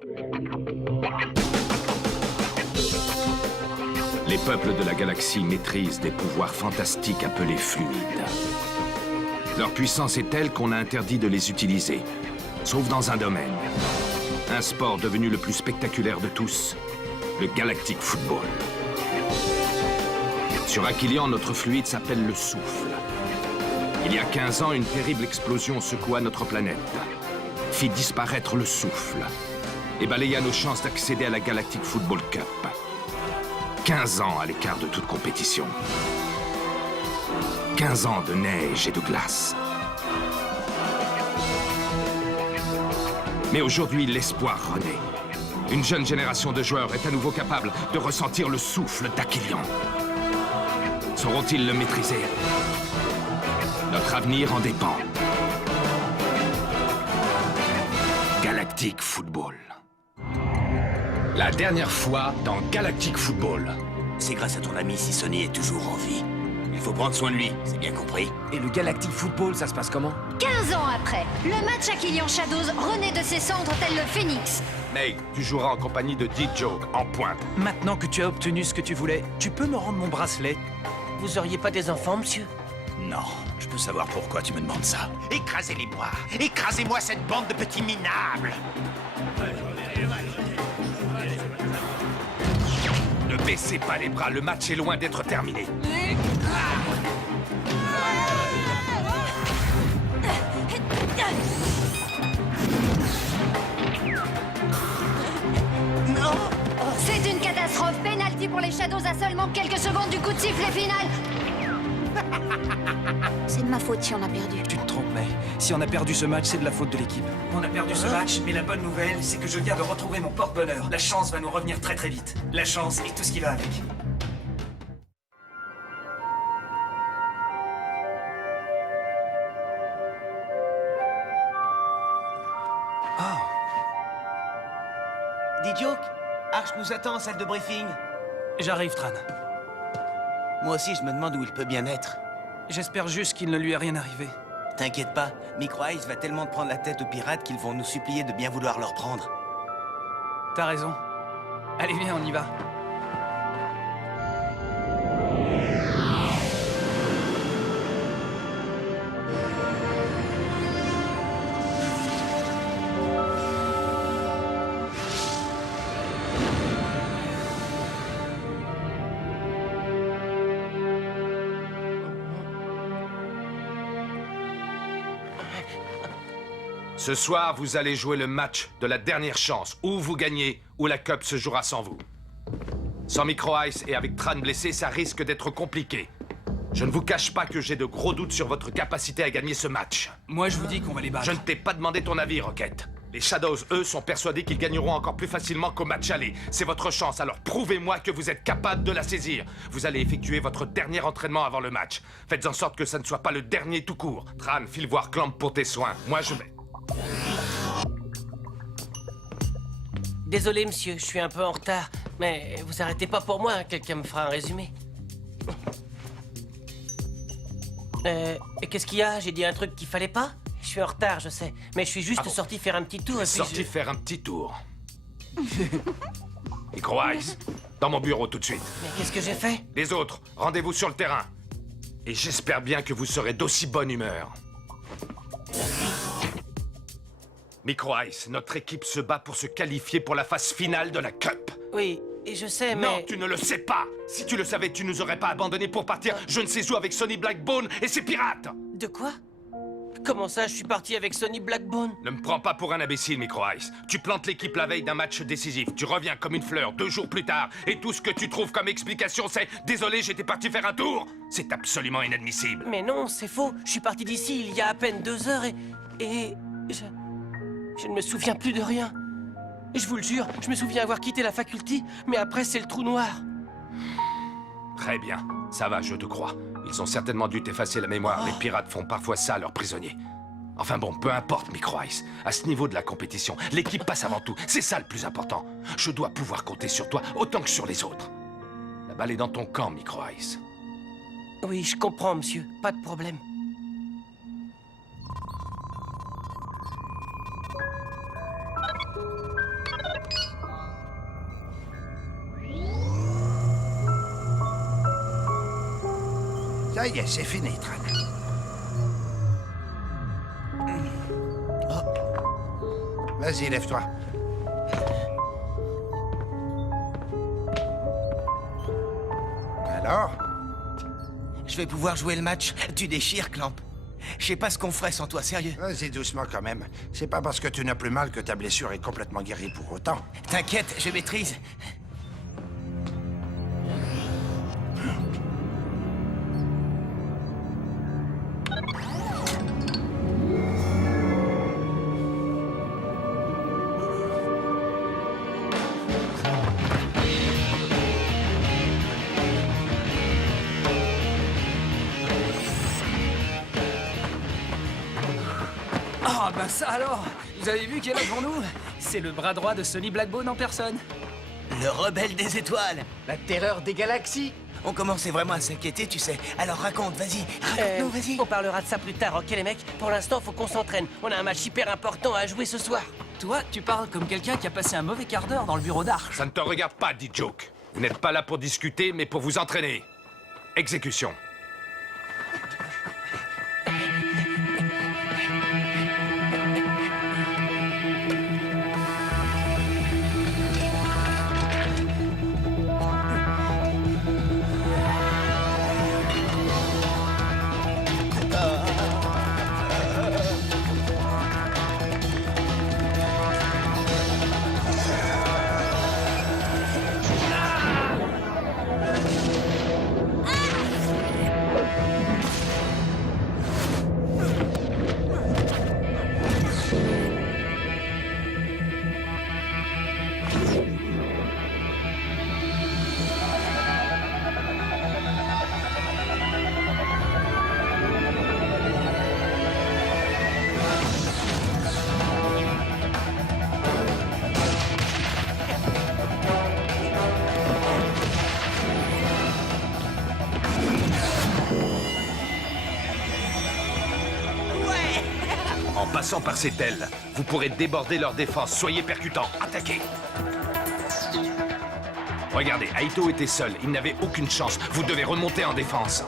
Les peuples de la galaxie maîtrisent des pouvoirs fantastiques appelés fluides. Leur puissance est telle qu'on a interdit de les utiliser, sauf dans un domaine. Un sport devenu le plus spectaculaire de tous, le Galactic Football. Sur Aquilian, notre fluide s'appelle le souffle. Il y a 15 ans, une terrible explosion secoua notre planète, fit disparaître le souffle et balaya nos chances d'accéder à la Galactic Football Cup. 15 ans à l'écart de toute compétition. 15 ans de neige et de glace. Mais aujourd'hui, l'espoir renaît. Une jeune génération de joueurs est à nouveau capable de ressentir le souffle d'Aquilian. Sauront-ils le maîtriser? Notre avenir en dépend. Galactic Football. La dernière fois dans Galactic Football. C'est grâce à ton ami si Sonny est toujours en vie. Il faut prendre soin de lui, c'est bien compris. Et le Galactic Football, ça se passe comment? 15 ans après, le match Aquilian Shadows renaît de ses cendres tel le phénix. Nate, tu joueras en compagnie de D-Joke en pointe. Maintenant que tu as obtenu ce que tu voulais, tu peux me rendre mon bracelet? Vous auriez pas des enfants, monsieur? Non, je peux savoir pourquoi tu me demandes ça. Écrasez-les-moi! Écrasez-moi cette bande de petits minables! Ne baissez pas les bras, le match est loin d'être terminé. C'est une catastrophe. Penalty pour les Shadows à seulement quelques secondes du coup de sifflet final. C'est de ma faute si on a perdu. Tu te trompes, May. Si on a perdu ce match, c'est de la faute de l'équipe. On a perdu ce match, mais la bonne nouvelle, c'est que je viens de retrouver mon porte-bonheur. La chance va nous revenir très très vite. La chance et tout ce qui va avec. D-Joke, Arch nous attend en salle de briefing. J'arrive, Tran. Moi aussi, je me demande où il peut bien être. J'espère juste qu'il ne lui est rien arrivé. T'inquiète pas, Micro Ice va tellement te prendre la tête aux pirates qu'ils vont nous supplier de bien vouloir leur prendre. T'as raison. Allez, viens, on y va. Ce soir, vous allez jouer le match de la dernière chance. Ou vous gagnez, ou la Cup se jouera sans vous. Sans Micro Ice et avec Tran blessé, ça risque d'être compliqué. Je ne vous cache pas que j'ai de gros doutes sur votre capacité à gagner ce match. Moi, je vous dis qu'on va les battre. Je ne t'ai pas demandé ton avis, Rocket. Les Shadows, eux, sont persuadés qu'ils gagneront encore plus facilement qu'au match aller. C'est votre chance, alors prouvez-moi que vous êtes capable de la saisir. Vous allez effectuer votre dernier entraînement avant le match. Faites en sorte que ça ne soit pas le dernier tout court. Tran, file voir Clamp pour tes soins. Moi, je vais... Désolé, monsieur, je suis un peu en retard. Mais vous arrêtez pas pour moi, hein, quelqu'un me fera un résumé. Qu'est-ce qu'il y a? J'ai dit un truc qu'il fallait pas? Je suis en retard, je sais. Mais je suis juste sorti faire un petit tour et puis Sorti faire un petit tour. Micro Ice, dans mon bureau tout de suite. Mais qu'est-ce que j'ai fait? Les autres, rendez-vous sur le terrain. Et j'espère bien que vous serez d'aussi bonne humeur. Micro Ice, notre équipe se bat pour se qualifier pour la phase finale de la Cup. Oui, et je sais, mais... Non, tu ne le sais pas. Si tu le savais, tu nous aurais pas abandonnés pour partir je ne sais où avec Sonny Blackbone et ses pirates. De quoi? Comment ça, je suis parti avec Sonny Blackbone? Ne me prends pas pour un imbécile, Micro Ice. Tu plantes l'équipe la veille d'un match décisif. Tu reviens comme une fleur 2 jours plus tard. Et tout ce que tu trouves comme explication, c'est « Désolé, j'étais parti faire un tour ». C'est absolument inadmissible. Mais non, c'est faux. Je suis parti d'ici il y a à peine 2 heures et je ne me souviens plus de rien. Et je vous le jure, je me souviens avoir quitté la faculté, mais après c'est le trou noir. Très bien, ça va, je te crois. Ils ont certainement dû t'effacer la mémoire. Les pirates font parfois ça à leurs prisonniers. Enfin bon, peu importe, Micro Ice. À ce niveau de la compétition, l'équipe passe avant tout. C'est ça le plus important. Je dois pouvoir compter sur toi autant que sur les autres. La balle est dans ton camp, Micro Ice. Oui, je comprends, monsieur. Pas de problème. Ça y est, c'est fini, Tran. Vas-y, lève-toi. Alors? Je vais pouvoir jouer le match. Tu déchires, Clamp. Je sais pas ce qu'on ferait sans toi, sérieux. Vas-y doucement quand même. C'est pas parce que tu n'as plus mal que ta blessure est complètement guérie pour autant. T'inquiète, je maîtrise. Ah bah ça alors. Vous avez vu qui est là devant nous? C'est le bras droit de Sonny Blackbone en personne. Le rebelle des étoiles. La terreur des galaxies. On commençait vraiment à s'inquiéter, tu sais. Alors raconte, vas-y. Raconte-nous, vas-y. On parlera de ça plus tard, ok les mecs? Pour l'instant, faut qu'on s'entraîne. On a un match hyper important à jouer ce soir. Toi, tu parles comme quelqu'un qui a passé un mauvais quart d'heure dans le bureau d'Arch. Ça ne te regarde pas, dit Joke. Vous n'êtes pas là pour discuter, mais pour vous entraîner. Exécution. En passant par ces ailes, vous pourrez déborder leur défense. Soyez percutants. Attaquez. Regardez, Aito était seul. Il n'avait aucune chance. Vous devez remonter en défense.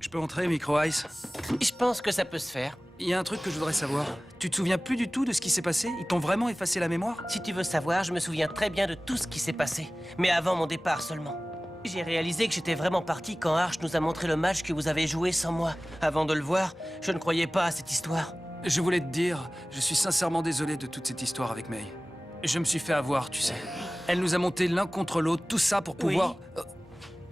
Je peux entrer, Micro Ice? Je pense que ça peut se faire. Il y a un truc que je voudrais savoir. Tu te souviens plus du tout de ce qui s'est passé? Ils t'ont vraiment effacé la mémoire? Si tu veux savoir, je me souviens très bien de tout ce qui s'est passé. Mais avant mon départ seulement. J'ai réalisé que j'étais vraiment parti quand Arch nous a montré le match que vous avez joué sans moi. Avant de le voir, je ne croyais pas à cette histoire. Je voulais te dire, je suis sincèrement désolé de toute cette histoire avec May. Je me suis fait avoir, tu sais. Elle nous a monté l'un contre l'autre, tout ça pour pouvoir...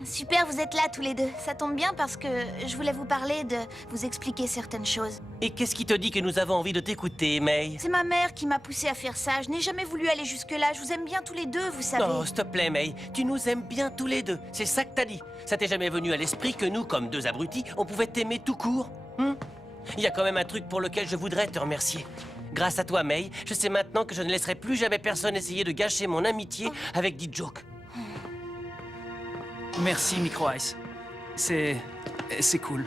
Super, vous êtes là tous les deux. Ça tombe bien parce que je voulais vous parler vous expliquer certaines choses. Et qu'est-ce qui te dit que nous avons envie de t'écouter, May? C'est ma mère qui m'a poussé à faire ça. Je n'ai jamais voulu aller jusque-là. Je vous aime bien tous les deux, vous savez. Oh, s'il te plaît, May. Tu nous aimes bien tous les deux. C'est ça que t'as dit. Ça t'est jamais venu à l'esprit que nous, comme deux abrutis, on pouvait t'aimer tout court? Il y a quand même un truc pour lequel je voudrais te remercier. Grâce à toi, May, je sais maintenant que je ne laisserai plus jamais personne essayer de gâcher mon amitié avec D-Joke. Merci, Micro Ice. C'est cool.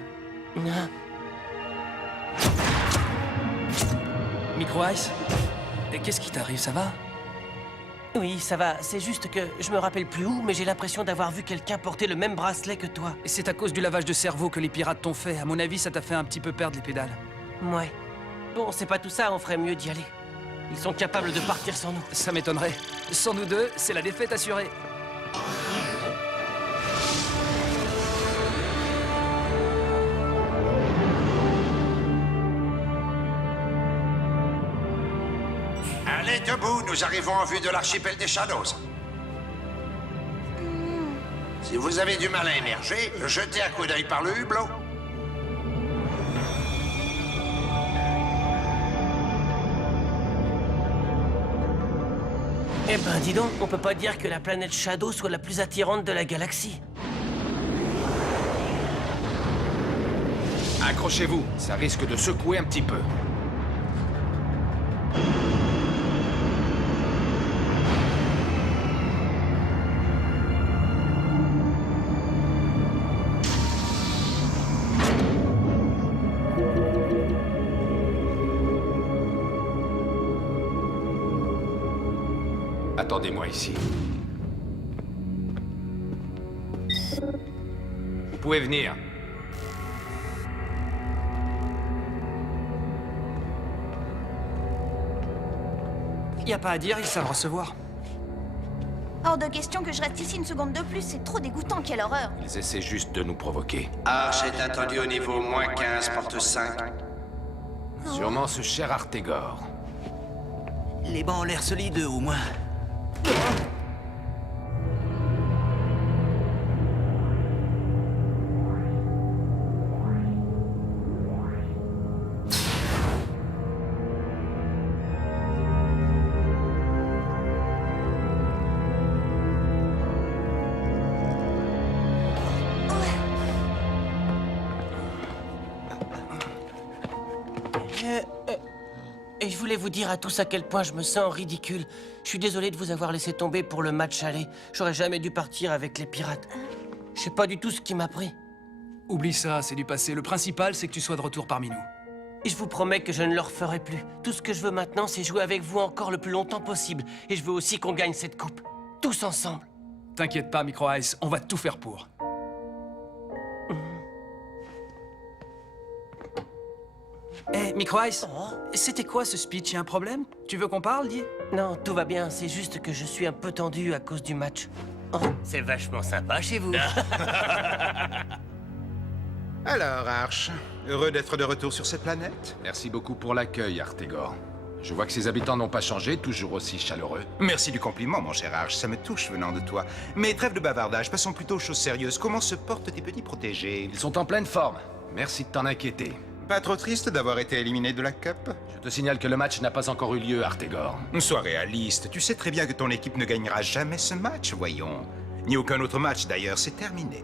Micro Ice, qu'est-ce qui t'arrive, ça va? Oui, ça va. C'est juste que je me rappelle plus où, mais j'ai l'impression d'avoir vu quelqu'un porter le même bracelet que toi. Et c'est à cause du lavage de cerveau que les pirates t'ont fait. À mon avis, ça t'a fait un petit peu perdre les pédales. Ouais. Bon, c'est pas tout ça, on ferait mieux d'y aller. Ils sont capables de partir sans nous. Ça m'étonnerait. Sans nous deux, c'est la défaite assurée. Allez, debout, nous arrivons en vue de l'archipel des Shadows. Si vous avez du mal à émerger, jetez un coup d'œil par le hublot. Eh ben, dis donc, on peut pas dire que la planète Shadow soit la plus attirante de la galaxie. Accrochez-vous, ça risque de secouer un petit peu. Attendez-moi ici. Vous pouvez venir. Y a pas à dire, ils savent recevoir. Hors de question que je reste ici une seconde de plus, c'est trop dégoûtant, quelle horreur. Ils essaient juste de nous provoquer. Arche est attendu au niveau -15, porte 5. Sûrement ce cher Artegor. Les bancs ont l'air solides, au moins. Et je voulais vous dire à tous à quel point je me sens ridicule. Je suis désolé de vous avoir laissé tomber pour le match aller. J'aurais jamais dû partir avec les pirates. Je sais pas du tout ce qui m'a pris. Oublie ça, c'est du passé. Le principal, c'est que tu sois de retour parmi nous. Et je vous promets que je ne le referai plus. Tout ce que je veux maintenant, c'est jouer avec vous encore le plus longtemps possible. Et je veux aussi qu'on gagne cette coupe. Tous ensemble. T'inquiète pas, Micro Ice, on va tout faire pour. Eh, Micro Ice, c'était quoi ce speech? Y a un problème? Tu veux qu'on parle, dis? Non, tout va bien. C'est juste que je suis un peu tendu à cause du match. Oh, c'est vachement sympa chez vous. Alors, Arche, heureux d'être de retour sur cette planète? Merci beaucoup pour l'accueil, Artegor. Je vois que ses habitants n'ont pas changé, toujours aussi chaleureux. Merci du compliment, mon cher Arche, ça me touche venant de toi. Mais trêve de bavardage, passons plutôt aux choses sérieuses. Comment se portent tes petits protégés? Ils sont en pleine forme. Merci de t'en inquiéter. Pas trop triste d'avoir été éliminé de la Cup? Je te signale que le match n'a pas encore eu lieu, Artegor. Sois réaliste, tu sais très bien que ton équipe ne gagnera jamais ce match, voyons. Ni aucun autre match d'ailleurs, c'est terminé.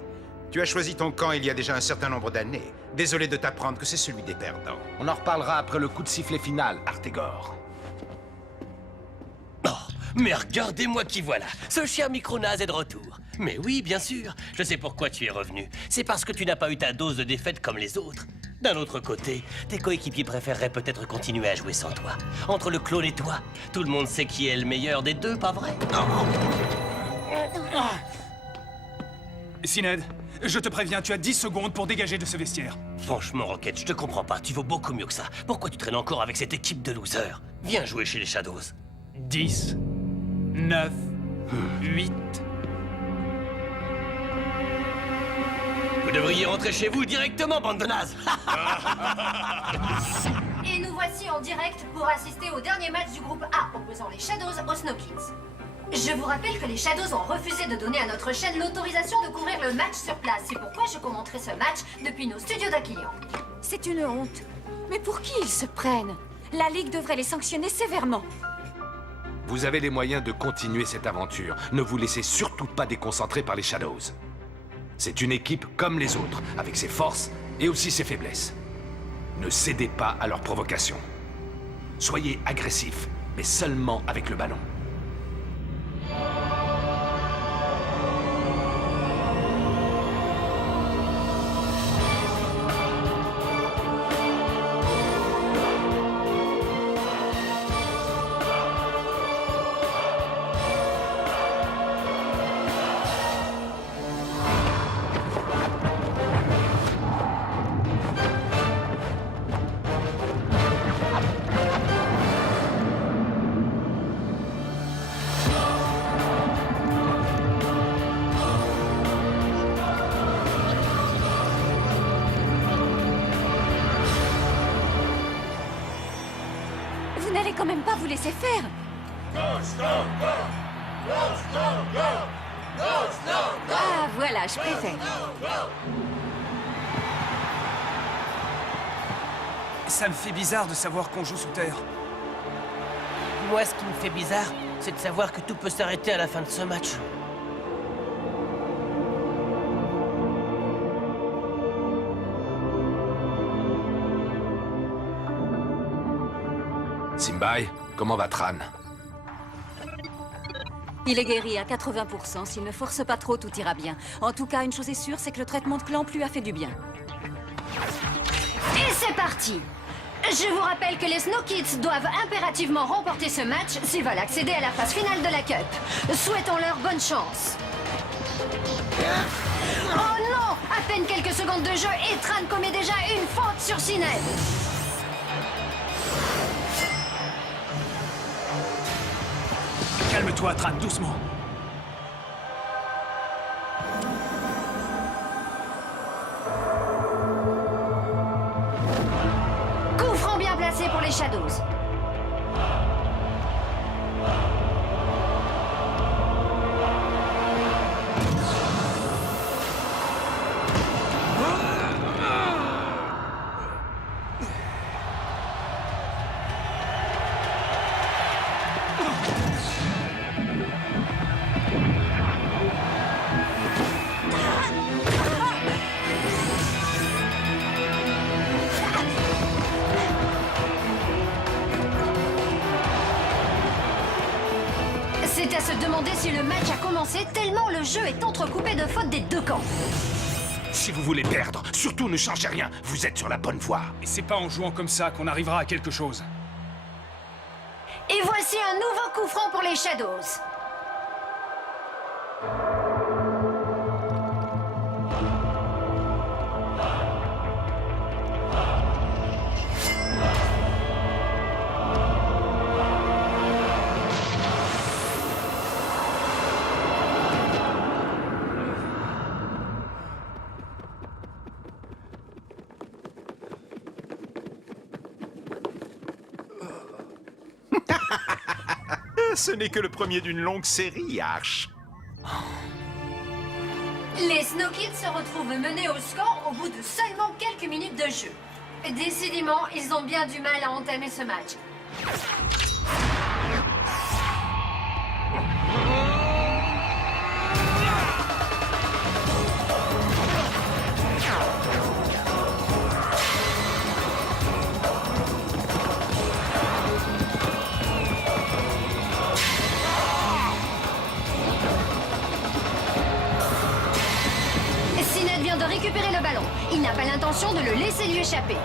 Tu as choisi ton camp il y a déjà un certain nombre d'années. Désolé de t'apprendre que c'est celui des perdants. On en reparlera après le coup de sifflet final, Artegor. Oh, mais regardez-moi qui voilà. Ce cher Micronase est de retour. Mais oui, bien sûr. Je sais pourquoi tu es revenu. C'est parce que tu n'as pas eu ta dose de défaite comme les autres. D'un autre côté, tes coéquipiers préféreraient peut-être continuer à jouer sans toi. Entre le clone et toi, tout le monde sait qui est le meilleur des deux, pas vrai? Syned, je te préviens, tu as 10 secondes pour dégager de ce vestiaire. Franchement, Rocket, je te comprends pas. Tu vaux beaucoup mieux que ça. Pourquoi tu traînes encore avec cette équipe de losers? Viens jouer chez les Shadows. 10, 9, 8... Vous devriez rentrer chez vous directement, bande de nazes. Et nous voici en direct pour assister au dernier match du groupe A opposant les Shadows aux Snow Kids. Je vous rappelle que les Shadows ont refusé de donner à notre chaîne l'autorisation de couvrir le match sur place. C'est pourquoi je commenterai ce match depuis nos studios d'Aquilion. C'est une honte. Mais pour qui ils se prennent? La Ligue devrait les sanctionner sévèrement. Vous avez les moyens de continuer cette aventure. Ne vous laissez surtout pas déconcentrer par les Shadows. C'est une équipe comme les autres, avec ses forces et aussi ses faiblesses. Ne cédez pas à leurs provocations. Soyez agressifs, mais seulement avec le ballon. quand même pas vous laisser faire. Ah, voilà, je préfère. Ça me fait bizarre de savoir qu'on joue sous terre. Moi, ce qui me fait bizarre, c'est de savoir que tout peut s'arrêter à la fin de ce match. Simbai, comment va Tran? Il est guéri à 80%. S'il ne force pas trop, tout ira bien. En tout cas, une chose est sûre, c'est que le traitement de Clamp lui a fait du bien. Et c'est parti! Je vous rappelle que les Snow Kids doivent impérativement remporter ce match s'ils veulent accéder à la phase finale de la Cup. Souhaitons-leur bonne chance. Oh non! À peine quelques secondes de jeu et Tran commet déjà une faute sur Sinead. Calme-toi, Tran, doucement. Coup franc bien placé pour les Shadows. C'est à se demander si le match a commencé tellement le jeu est entrecoupé de fautes des deux camps. Si vous voulez perdre, surtout ne changez rien. Vous êtes sur la bonne voie. Et c'est pas en jouant comme ça qu'on arrivera à quelque chose. Et voici un nouveau coup franc pour les Shadows. Ce n'est que le premier d'une longue série, Arch. Les Snow Kids se retrouvent menés au score au bout de seulement quelques minutes de jeu. Décidément, ils ont bien du mal à entamer ce match. Sinead vient de récupérer le ballon. Il n'a pas l'intention de le laisser lui échapper.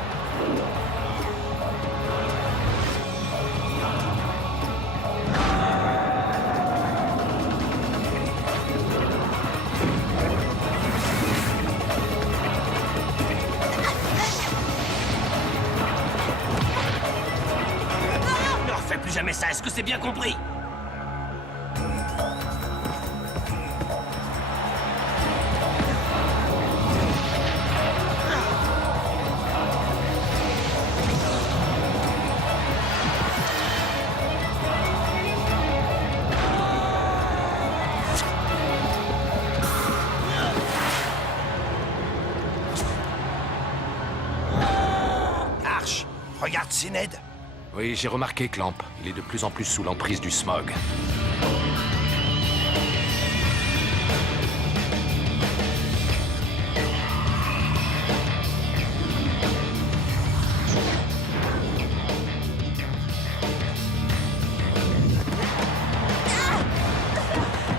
Ne refais plus jamais ça, est-ce que c'est bien compris? Arch, regarde Sinead. Oui, j'ai remarqué Clamp. Il est de plus en plus sous l'emprise du smog.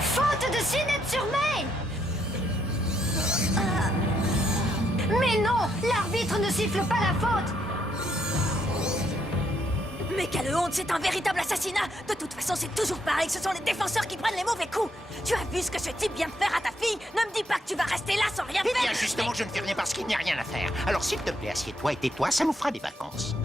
Faute de Sinead sur May! Mais non! L'arbitre ne siffle pas la faute! Mais quelle honte, c'est un véritable assassinat. De toute façon, c'est toujours pareil, ce sont les défenseurs qui prennent les mauvais coups. Tu as vu ce que ce type vient de faire à ta fille? Ne me dis pas que tu vas rester là sans rien Eh bien, faire. justement, je ne fais rien parce qu'il n'y a rien à faire. Alors, s'il te plaît, assieds-toi et tais-toi, ça nous fera des vacances.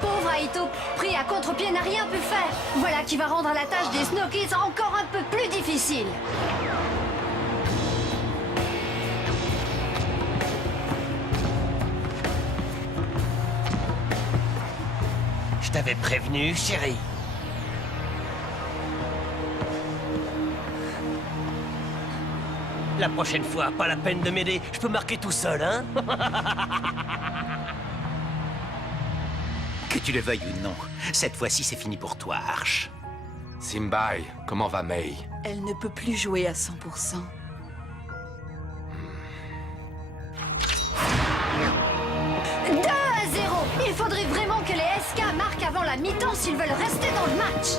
pauvre Aito, pris à contre-pied, n'a rien pu faire. Voilà qui va rendre la tâche des Snow Kids encore un peu plus difficile. Je t'avais prévenu, chérie. La prochaine fois, pas la peine de m'aider. Je peux marquer tout seul, hein? Que tu le veuilles ou non, cette fois-ci c'est fini pour toi, Arch. Simbai, comment va May? Elle ne peut plus jouer à 100%. À 0. Il faudrait vraiment que les SK marquent avant la mi-temps s'ils veulent rester dans le match.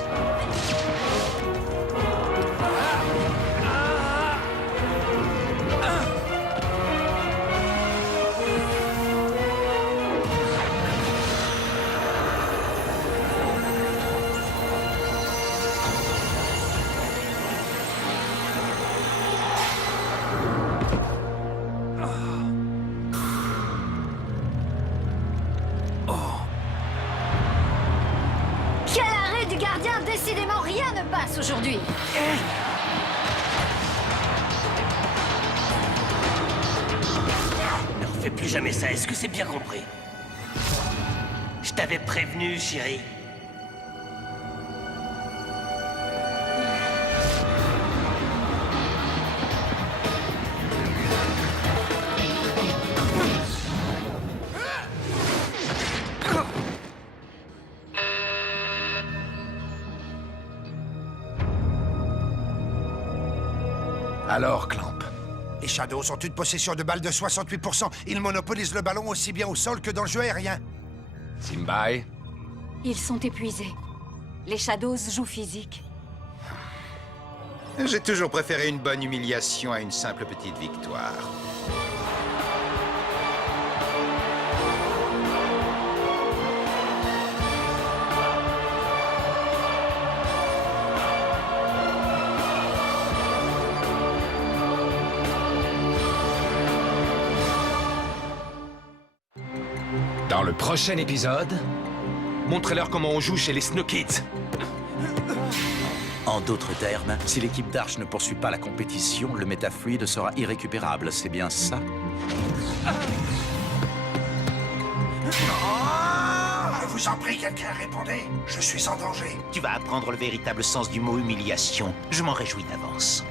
Quel arrêt du gardien! Décidément, rien ne passe aujourd'hui. Ne refais plus jamais ça, est-ce que c'est bien compris? Je t'avais prévenu, chérie. Alors, Clamp? Les Shadows ont une possession de balle de 68%. Ils monopolisent le ballon aussi bien au sol que dans le jeu aérien. Simbai? Ils sont épuisés. Les Shadows jouent physique. J'ai toujours préféré une bonne humiliation à une simple petite victoire. Dans le prochain épisode, montrez-leur comment on joue chez les Snow Kids. En d'autres termes, si l'équipe d'Arch ne poursuit pas la compétition, le métafluide sera irrécupérable, c'est bien ça? Je vous en prie, quelqu'un répondez. Je suis en danger. Tu vas apprendre le véritable sens du mot humiliation. Je m'en réjouis d'avance.